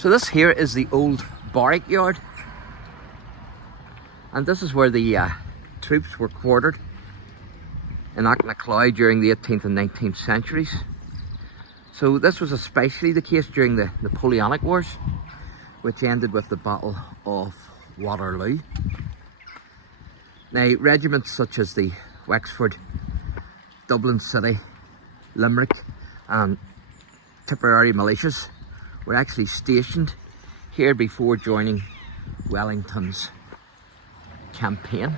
So this here is the old barrack yard, and this is where the troops were quartered in Aughnacloy during the 18th and 19th centuries. So this was especially the case during the Napoleonic Wars, which ended with the Battle of Waterloo. Now, regiments such as the Wexford, Dublin City, Limerick and Tipperary militias were actually stationed here before joining Wellington's campaign.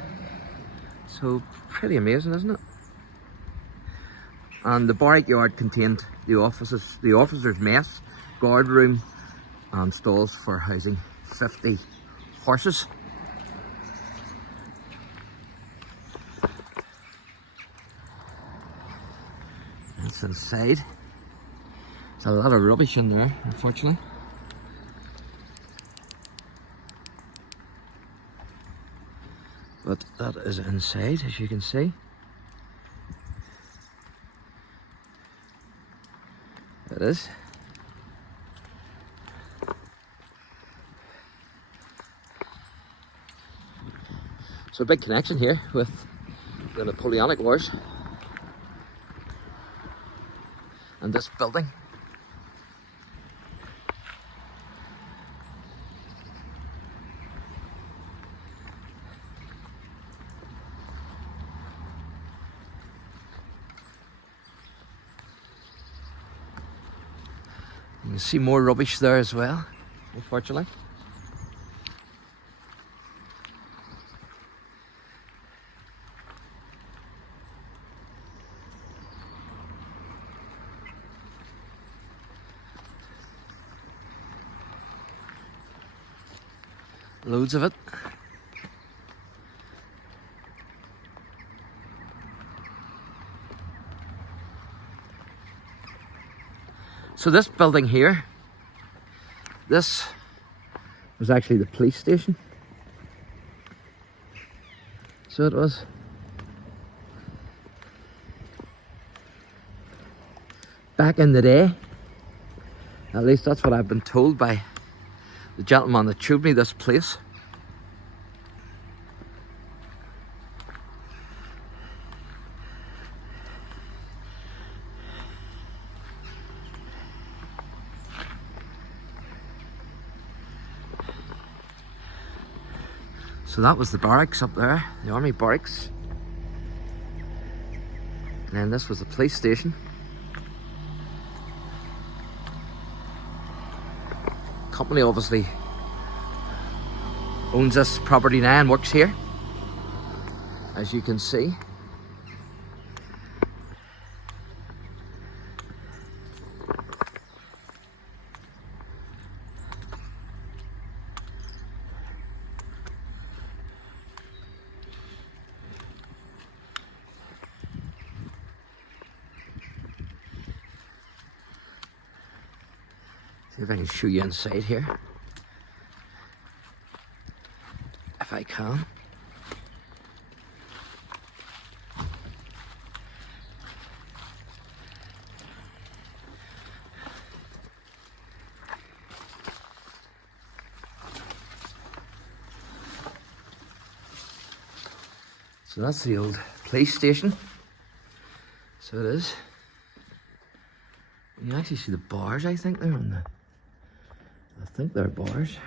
So pretty amazing, isn't it? And the barrack yard contained the officers' mess, guard room and stalls for housing 50 horses. That's inside. There's a lot of rubbish in there, unfortunately. But that is inside, as you can see. It is. So a big connection here with the Napoleonic Wars and this building. You can see more rubbish there as well, unfortunately. Loads of it. So this building here, this was actually the police station. So it was. Back in the day, at least that's what I've been told by the gentleman that showed me this place. So that was the barracks up there, the army barracks. And then this was the police station. Company obviously owns this property now and works here, as you can see. See if I can show you inside here, if I can. So that's the old police station. So it is. You can actually see the bars, I think, they're on the... I think they're bars.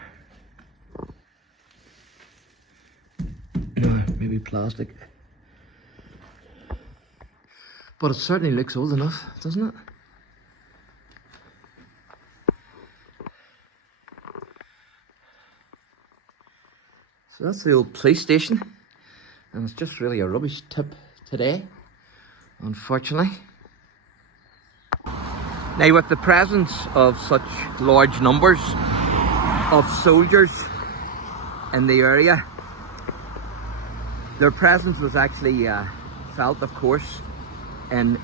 No, maybe plastic. But it certainly looks old enough, doesn't it? So that's the old police station. And it's just really a rubbish tip today, unfortunately. Now, with the presence of such large numbers of soldiers in the area, their presence was actually felt, of course, in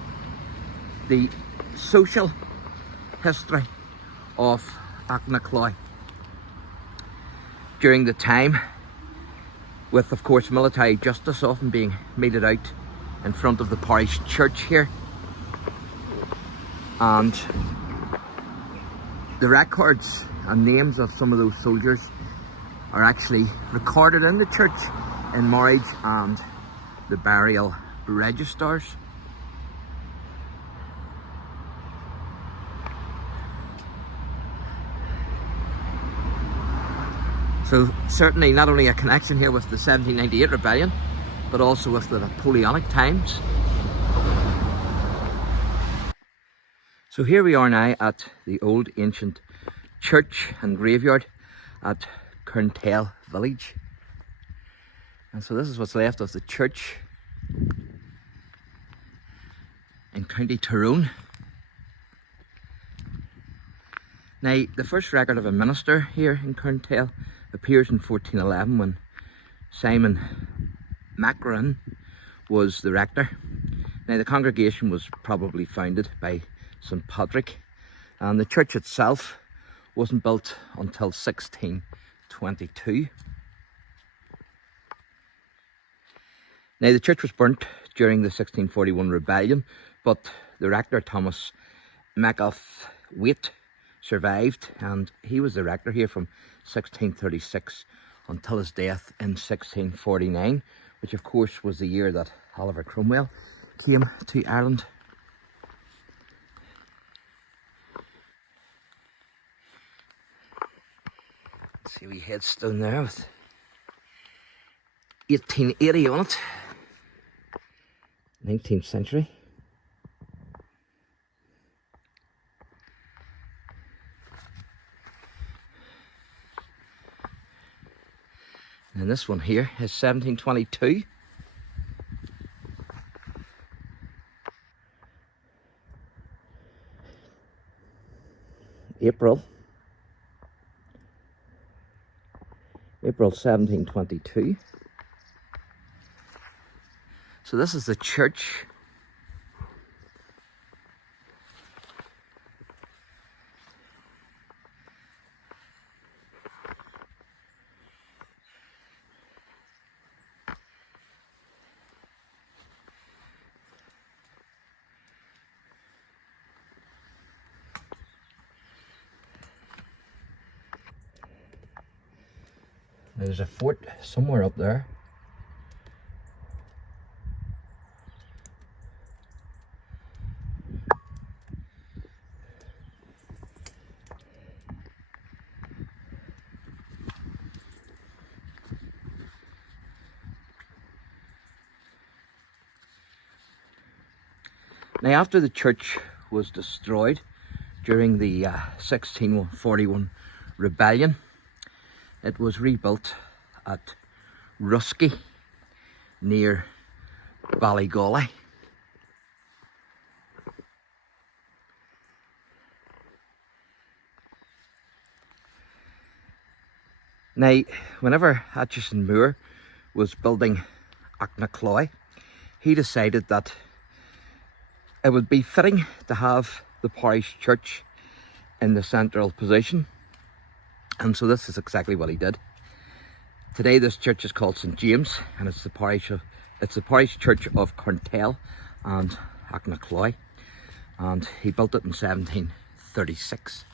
the social history of Aughnacloy during the time, with, of course, military justice often being meted out in front of the parish church here. And the records and names of some of those soldiers are actually recorded in the church in marriage and the burial registers. So certainly not only a connection here with the 1798 rebellion, but also with the Napoleonic times. So here we are now at the old ancient church and graveyard at Carnteel village. And so this is what's left of the church in County Tyrone. Now, the first record of a minister here in Carnteel appears in 1411 when Simon Macron was the rector. Now, the congregation was probably founded by St Patrick, and the church itself wasn't built until 1622. Now, the church was burnt during the 1641 rebellion, but the rector Thomas Waite survived, and he was the rector here from 1636 until his death in 1649, which of course was the year that Oliver Cromwell came to Ireland. See a wee headstone there with 1880 on it, 19th century. And this one here is 1722. April 1722. So this is the church. There's a fort somewhere up there. Now, after the church was destroyed during the 1641 rebellion, it was rebuilt at Rusky near Ballygawley. Now, whenever Atchison Moore was building Aughnacloy, he decided that it would be fitting to have the parish church in the central position. And so this is exactly what he did. Today this church is called St James, and it's the parish church of Carnteel and Aughnacloy, and he built it in 1736.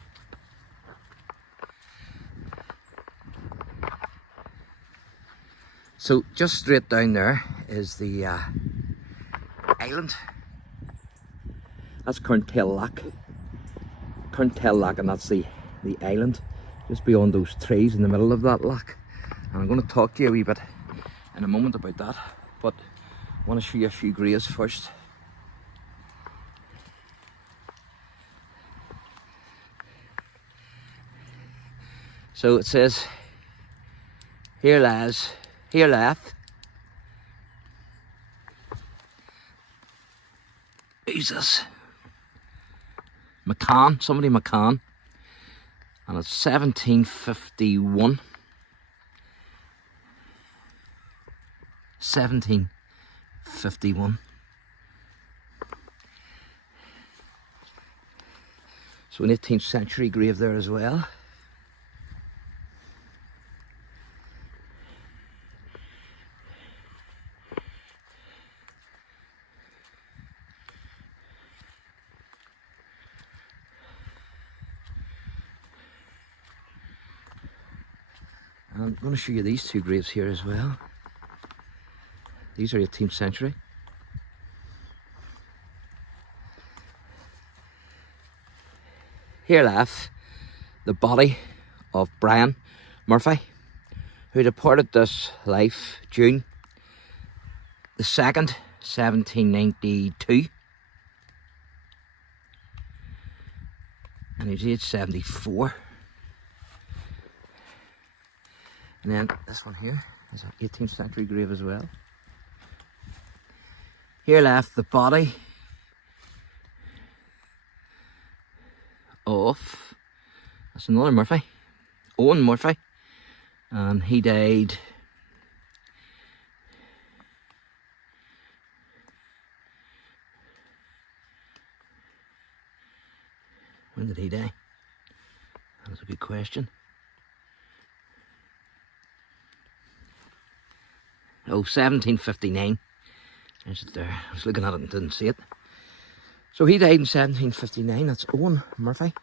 So just straight down there is the island. That's Carnteel Loch. Carnteel Loch, and that's the island just beyond those trees in the middle of that loch. And I'm going to talk to you a wee bit in a moment about that, but I want to show you a few graves first. So it says, here lieth who's this? McCann, somebody McCann, and it's 1751. 1751. So an 18th century grave there as well. I'm going to show you these two graves here as well. These are 18th century. Here lies the body of Brian Murphy, who departed this life June the 2nd, 1792. And he was aged 74. And then this one here is an 18th century grave as well. Here left the body of, that's another Murphy, Owen Murphy, and he died when did he die? That's a good question. Oh, 1759. There's it there. I was looking at it and didn't see it. So he died in 1759. That's Owen Murphy.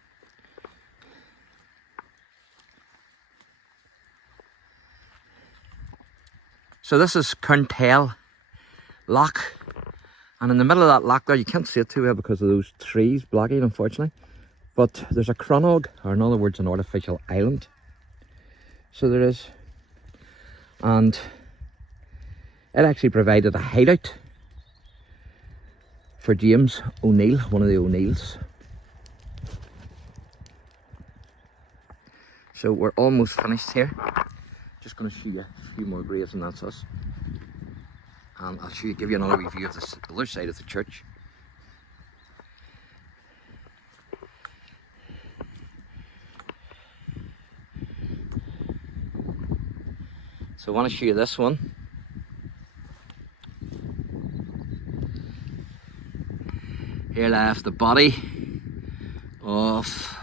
So this is Carnteel Loch. And in the middle of that loch there, you can't see it too well because of those trees blocking, unfortunately. But there's a cronnog, or in other words, an artificial island. So there is. And it actually provided a hideout for James O'Neill, one of the O'Neills. So we're almost finished here. Just going to show you a few more graves and that's us. And I'll give you another review of the other side of the church. So I want to show you this one. Here left the body of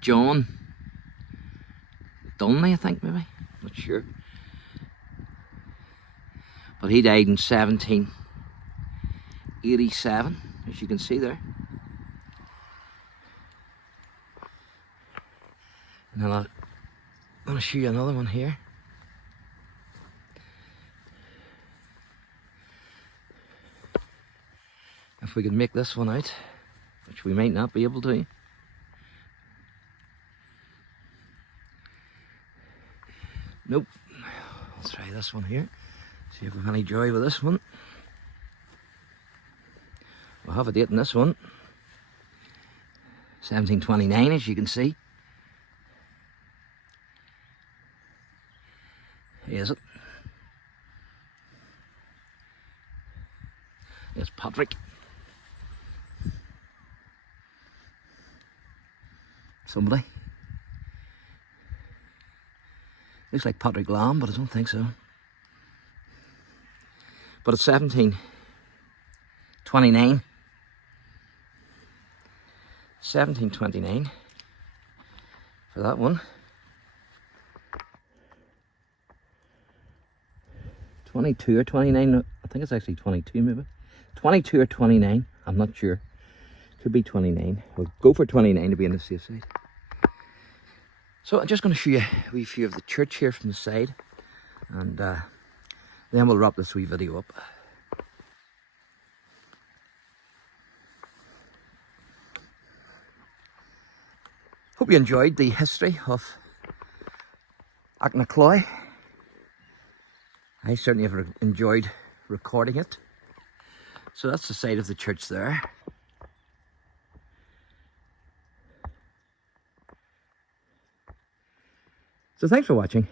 John Donnelly, I think, maybe, not sure. But he died in 1787, as you can see there. And then I'm going to show you another one here. If we could make this one out, which we might not be able to. Nope. Let's try this one here. See if we have any joy with this one. We'll have a date in this one. 1729, as you can see. Here's it. There's Patrick. Somebody. Looks like Patrick Lamb, but I don't think so. But it's 1729. 1729 for that one. 22 or 29, I think it's actually 22 maybe. 22 or 29, I'm not sure. Could be 29. We'll go for 29 to be on the safe side. So I'm just going to show you a wee view of the church here from the side. And then we'll wrap this wee video up. Hope you enjoyed the history of Aughnacloy. I certainly have enjoyed recording it. So that's the side of the church there. So thanks for watching,